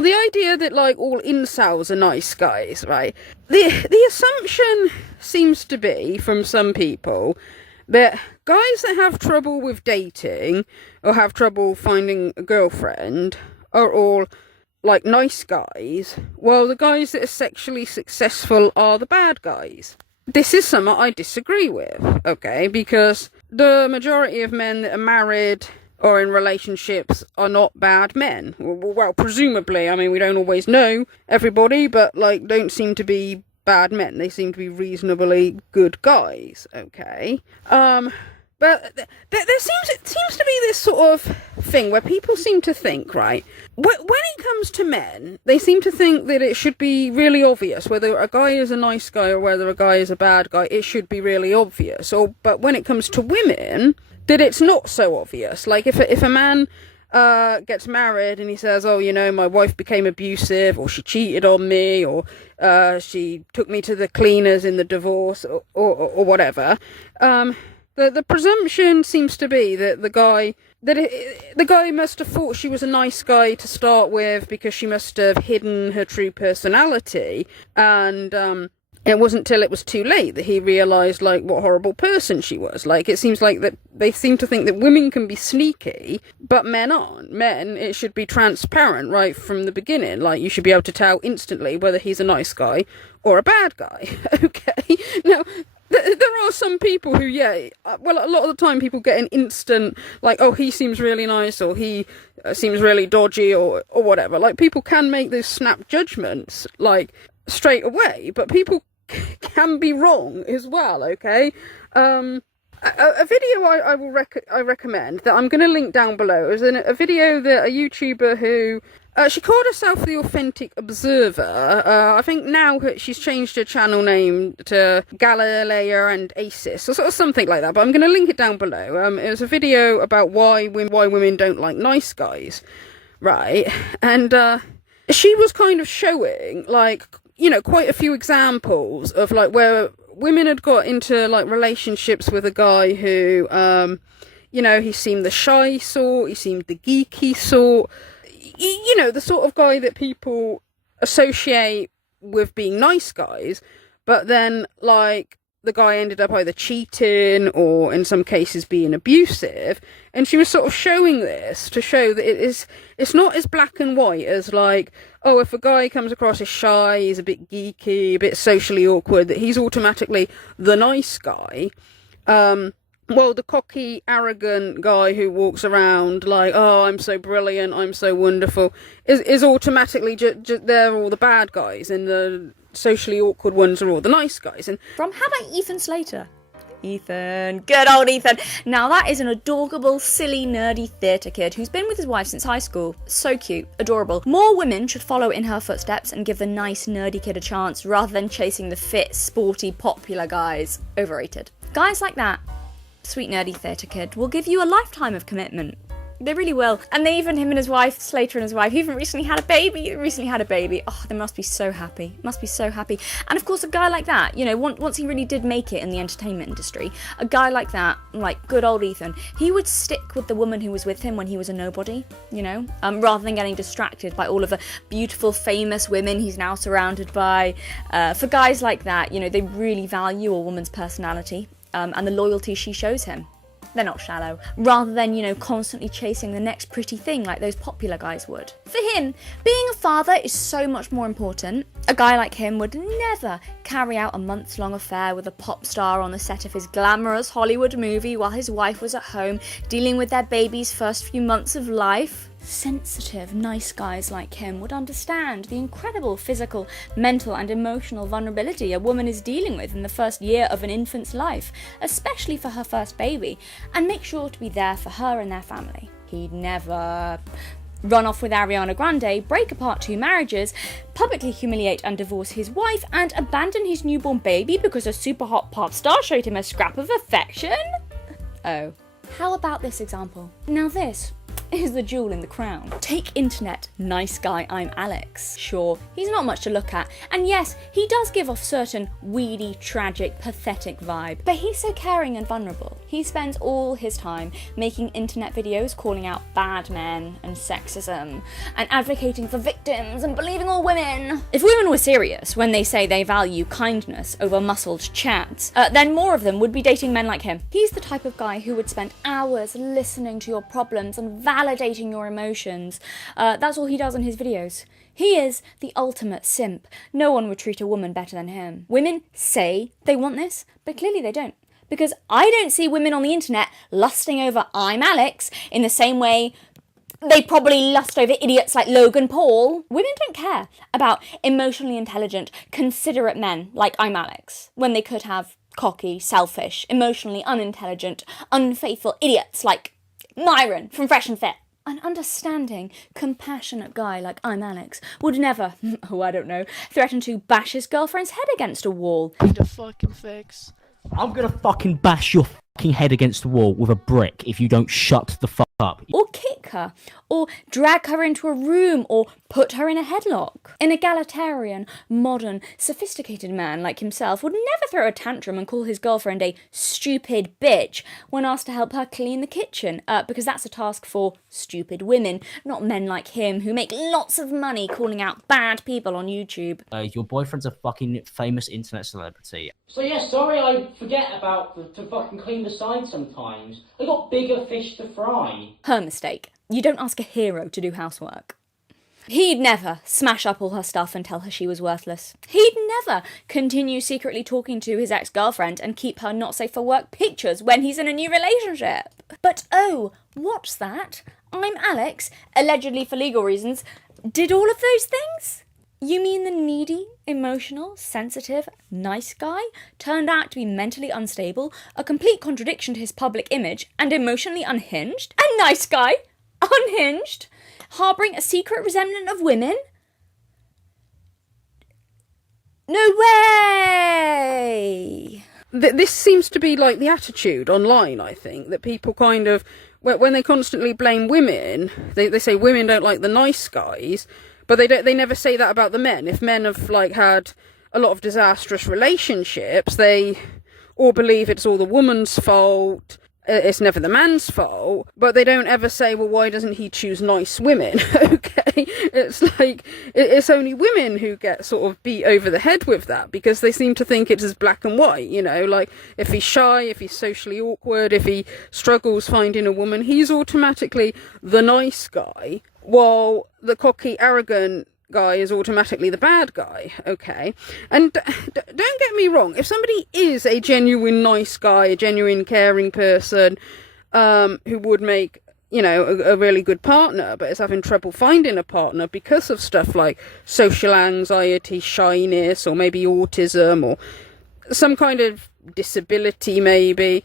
Well, the idea that, like, all incels are nice guys, right? The assumption seems to be, from some people, that guys that have trouble with dating or have trouble finding a girlfriend are all, like, nice guys, while the guys that are sexually successful are the bad guys. This is something I disagree with, okay? Because the majority of men that are married or in relationships are not bad men. Well, presumably, I mean, we don't always know everybody, but, like, don't seem to be bad men. They seem to be reasonably good guys, okay? But it seems to be this sort of thing where people seem to think, right, when it comes to men, they seem to think that it should be really obvious whether a guy is a nice guy or whether a guy is a bad guy. It should be really obvious. But when it comes to women, that it's not so obvious. Like, if a man gets married and he says, oh, you know, my wife became abusive, or she cheated on me, or she took me to the cleaners in the divorce, or whatever, the presumption seems to be that the guy must have thought she was a nice guy to start with because she must have hidden her true personality, and it wasn't till it was too late that he realised, like, what horrible person she was. Like, it seems like that they seem to think that women can be sneaky, but men aren't. Men, it should be transparent right from the beginning. Like, you should be able to tell instantly whether he's a nice guy or a bad guy. Okay? Now, there are some people who, well, a lot of the time people get an instant, like, oh, he seems really nice, or he seems really dodgy, or whatever. Like, people can make those snap judgments, like, straight away, but people can be wrong as well, okay? A video I recommend that I'm going to link down below is a video that a YouTuber who she called herself the Authentic Observer. I think now she's changed her channel name to Galilea and Asis, or sort of something like that, but I'm going to link it down below. It was a video about why women don't like nice guys, right? And she was kind of showing, like, you know, quite a few examples of, like, where women had got into, like, relationships with a guy who, you know, he seemed the shy sort, he seemed the geeky sort, you know, the sort of guy that people associate with being nice guys, but then, like, the guy ended up either cheating or in some cases being abusive, and she was sort of showing this to show that it's not as black and white as, like, oh, if a guy comes across as shy, he's a bit geeky, a bit socially awkward, that he's automatically the nice guy. Well, the cocky, arrogant guy who walks around like, oh, I'm so brilliant, I'm so wonderful, is automatically they're all the bad guys, and the socially awkward ones are all the nice guys. And from How About Ethan Slater? Ethan, good old Ethan. Now that is an adorable, silly, nerdy theatre kid who's been with his wife since high school. So cute, adorable. More women should follow in her footsteps and give the nice, nerdy kid a chance rather than chasing the fit, sporty, popular guys. Overrated. Guys like that, sweet nerdy theatre kid, will give you a lifetime of commitment. They really will. And him and his wife, Slater and his wife, even recently had a baby. Oh, they must be so happy. And of course, a guy like that, you know, once he really did make it in the entertainment industry, a guy like that, like good old Ethan, he would stick with the woman who was with him when he was a nobody, you know, rather than getting distracted by all of the beautiful, famous women he's now surrounded by. For guys like that, you know, they really value a woman's personality and the loyalty she shows him. They're not shallow, rather than, you know, constantly chasing the next pretty thing like those popular guys would. For him, being a father is so much more important. A guy like him would never carry out a months-long affair with a pop star on the set of his glamorous Hollywood movie while his wife was at home dealing with their baby's first few months of life. Sensitive, nice guys like him would understand the incredible physical, mental and emotional vulnerability a woman is dealing with in the first year of an infant's life, especially for her first baby, and make sure to be there for her and their family. He'd never run off with Ariana Grande, break apart 2 marriages, publicly humiliate and divorce his wife, and abandon his newborn baby because a super hot pop star showed him a scrap of affection? Oh. How about this example? Now this is the jewel in the crown. Take internet, nice guy, I'm Alex. Sure, he's not much to look at, and yes, he does give off certain weedy, tragic, pathetic vibe, but he's so caring and vulnerable. He spends all his time making internet videos calling out bad men and sexism, and advocating for victims and believing all women. If women were serious when they say they value kindness over muscled chats, then more of them would be dating men like him. He's the type of guy who would spend hours listening to your problems and validating your emotions. That's all he does in his videos. He is the ultimate simp. No one would treat a woman better than him. Women say they want this, but clearly they don't. Because I don't see women on the internet lusting over I'm Alex in the same way they probably lust over idiots like Logan Paul. Women don't care about emotionally intelligent, considerate men like I'm Alex, when they could have cocky, selfish, emotionally unintelligent, unfaithful idiots like Myron from Fresh and Fit. An understanding, compassionate guy like I'm Alex would never, threaten to bash his girlfriend's head against a wall. Need a fucking fix. I'm gonna fucking bash your fucking head against the wall with a brick if you don't shut the fuck up. Or kick her, or drag her into a room, or put her in a headlock. An egalitarian, modern, sophisticated man like himself would never throw a tantrum and call his girlfriend a stupid bitch when asked to help her clean the kitchen, because that's a task for stupid women, not men like him who make lots of money calling out bad people on YouTube. Your boyfriend's a fucking famous internet celebrity. So yeah, sorry I forget about to fucking clean the side sometimes. I got bigger fish to fry. Her mistake. You don't ask a hero to do housework. He'd never smash up all her stuff and tell her she was worthless. He'd never continue secretly talking to his ex-girlfriend and keep her not safe for work pictures when he's in a new relationship. But oh, what's that? I'm Alex, allegedly for legal reasons, did all of those things? You mean the needy, emotional, sensitive, nice guy turned out to be mentally unstable, a complete contradiction to his public image, and emotionally unhinged? A nice guy? Unhinged? Harbouring a secret resentment of women? No way! This seems to be like the attitude online, I think, that people kind of, when they constantly blame women, they say women don't like the nice guys, but they never say that about the men. If men have like had a lot of disastrous relationships, they all believe it's all the woman's fault. It's never the man's fault, but they don't ever say, well, why doesn't he choose nice women? Okay, it's like, it's only women who get sort of beat over the head with that, because they seem to think it's as black and white, you know, like, if he's shy, if he's socially awkward, if he struggles finding a woman, he's automatically the nice guy, while the cocky, arrogant guy is automatically the bad guy, okay? And don't get me wrong, if somebody is a genuine nice guy, a genuine caring person, who would make, you know, a really good partner, but is having trouble finding a partner because of stuff like social anxiety, shyness, or maybe autism, or some kind of disability maybe,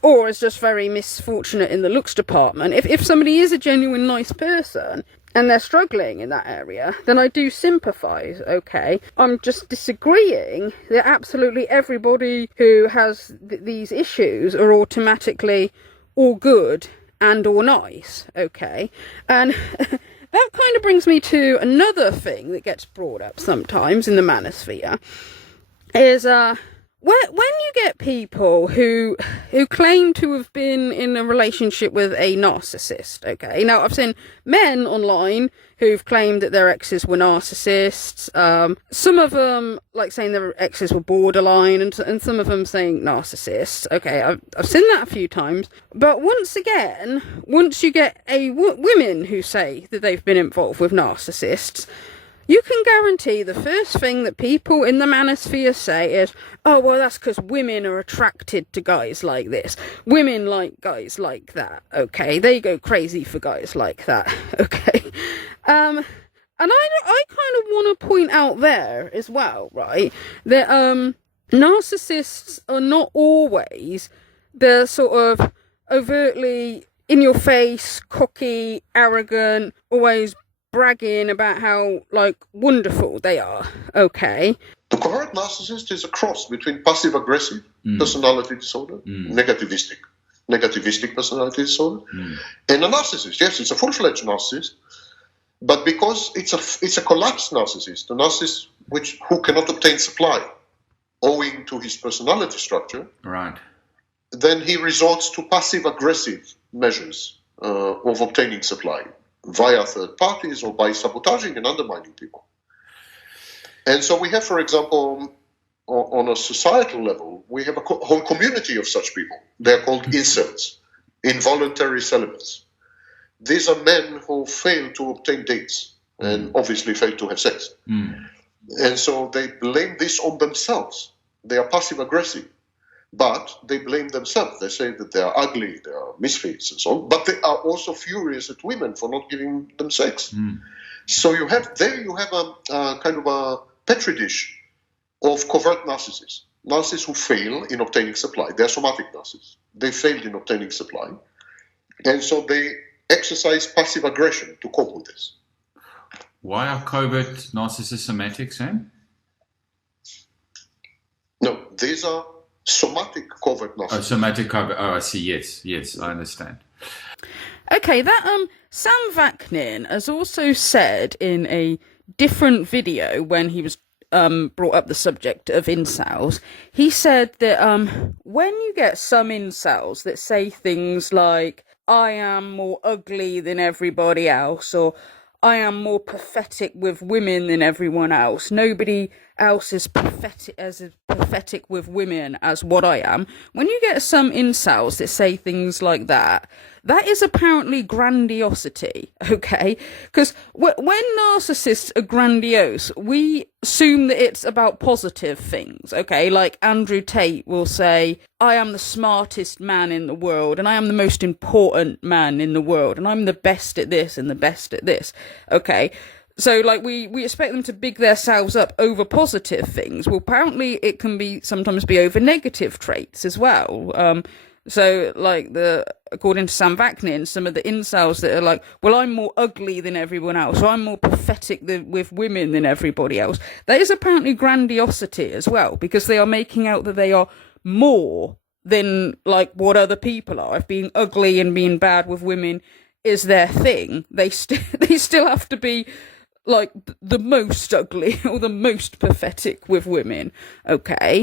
or is just very misfortunate in the looks department, if somebody is a genuine nice person, and they're struggling in that area, then I do sympathise, okay? I'm just disagreeing that absolutely everybody who has these issues are automatically all good and all nice, okay? And that kind of brings me to another thing that gets brought up sometimes in the manosphere, is when you get people who claim to have been in a relationship with a narcissist, okay? Now, I've seen men online who've claimed that their exes were narcissists. Some of them, like, saying their exes were borderline, and some of them saying narcissists. Okay, I've seen that a few times. But once again, once you get women who say that they've been involved with narcissists, you can guarantee the first thing that people in the manosphere say is, oh, well, that's because women are attracted to guys like this. Women like guys like that, okay? They go crazy for guys like that, okay? And I kind of want to point out there as well, right, that narcissists are not always the sort of overtly in-your-face, cocky, arrogant, always bragging about how, like, wonderful they are, okay? The covert narcissist is a cross between passive-aggressive personality disorder, negativistic, negativistic personality disorder. And a narcissist, yes, it's a full-fledged narcissist, but because it's a collapsed narcissist, a narcissist who cannot obtain supply owing to his personality structure, Right. then he resorts to passive-aggressive measures of obtaining supply via third parties or by sabotaging and undermining people. And so we have, for example, on a societal level, we have a whole community of such people. They're called incels, involuntary celibates. These are men who fail to obtain dates and obviously fail to have sex. And so they blame this on themselves. They are passive-aggressive, but they blame themselves. They say that they are ugly, they are misfits and so on, but they are also furious at women for not giving them sex. So you have a kind of a petri dish of covert narcissists. Narcissists who fail in obtaining supply. They're somatic narcissists. They failed in obtaining supply. And so they exercise passive aggression to cope with this. Why are covert narcissists somatic, Sam? No, these are somatic covert narcissists. Oh, somatic covert. Oh, I see. Yes, I understand. Okay, that Sam Vaknin has also said in a different video when he was brought up the subject of incels, he said that when you get some incels that say things like, I am more ugly than everybody else, or I am more pathetic with women than everyone else, nobody else is pathetic with women as what I am. When you get some incels that say things like that, that is apparently grandiosity, okay? Because when narcissists are grandiose, we assume that it's about positive things, okay? Like Andrew Tate will say, I am the smartest man in the world, and I am the most important man in the world, and I'm the best at this and the best at this, okay? So, like, we expect them to big themselves up over positive things. Well, apparently it can sometimes be over negative traits as well. So, like, according to Sam Vaknin, some of the incels that are like, well, I'm more ugly than everyone else, or I'm more pathetic with women than everybody else. That is apparently grandiosity as well, because they are making out that they are more than, like, what other people are. If being ugly and being bad with women is their thing, they still have to be, like, the most ugly or the most pathetic with women, okay?